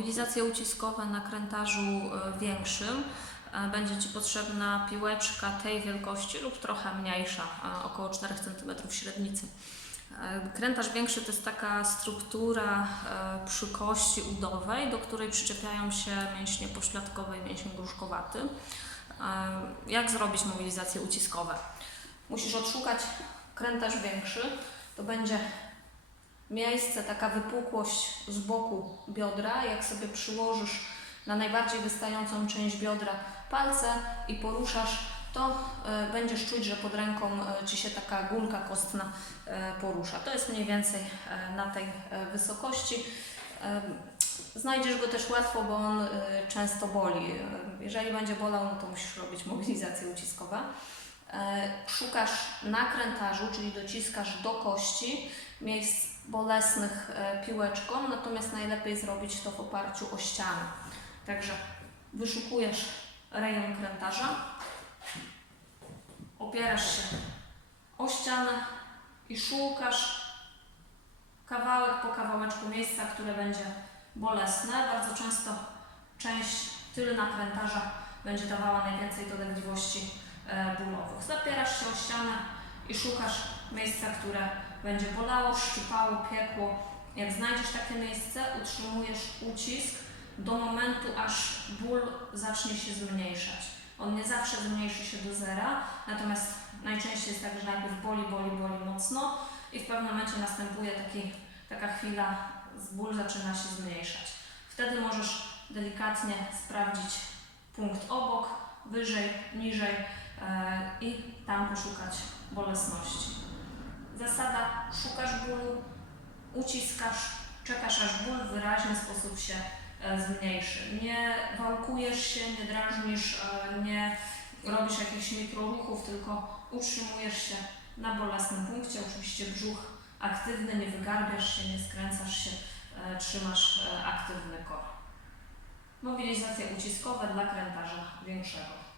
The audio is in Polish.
mobilizacje uciskowe na krętarzu e, większym e, będzie Ci potrzebna piłeczka tej wielkości lub trochę mniejsza, e, około 4 cm średnicy. Krętarz większy to jest taka struktura przy kości udowej, do której przyczepiają się mięśnie pośladkowe i mięsień gruszkowaty. Jak zrobić mobilizacje uciskowe? Musisz odszukać krętarz większy, to będzie miejsce, taka wypukłość z boku biodra. Jak sobie przyłożysz na najbardziej wystającą część biodra palce i poruszasz, to e, będziesz czuć, że pod ręką e, Ci się taka gumka kostna e, porusza. To jest mniej więcej na tej wysokości. Znajdziesz go też łatwo, bo on często boli. Jeżeli będzie bolał, no to musisz robić mobilizację uciskową. E, Szukasz na krętarzu, czyli dociskasz do kości miejsc bolesnych e, piłeczką, natomiast najlepiej zrobić to w oparciu o ścianę. Także wyszukujesz rejon krętarza, opierasz się o ścianę i szukasz kawałek po kawałeczku miejsca, które będzie bolesne. Bardzo często część tylna krętarza będzie dawała najwięcej dolegliwości e, bólowych. Zapierasz się o ścianę i szukasz miejsca, które będzie bolało, szczypało, piekło. Jak znajdziesz takie miejsce, utrzymujesz ucisk do momentu, aż ból zacznie się zmniejszać. On nie zawsze zmniejszy się do zera, natomiast najczęściej jest tak, że najpierw boli, boli, boli mocno i w pewnym momencie następuje taki, taka chwila, ból zaczyna się zmniejszać. Wtedy możesz delikatnie sprawdzić punkt obok, wyżej, niżej i tam poszukać bolesności. Zasada szukasz bólu, uciskasz, czekasz aż ból w wyraźny sposób się e, zmniejszy. Nie wałkujesz się, nie drażnisz, e, nie robisz jakichś mikroruchów, tylko utrzymujesz się na bolesnym punkcie. Oczywiście brzuch aktywny, nie wygarbiasz się, nie skręcasz się, e, trzymasz e, aktywny kor. Mobilizacje uciskowe dla krętarza większego.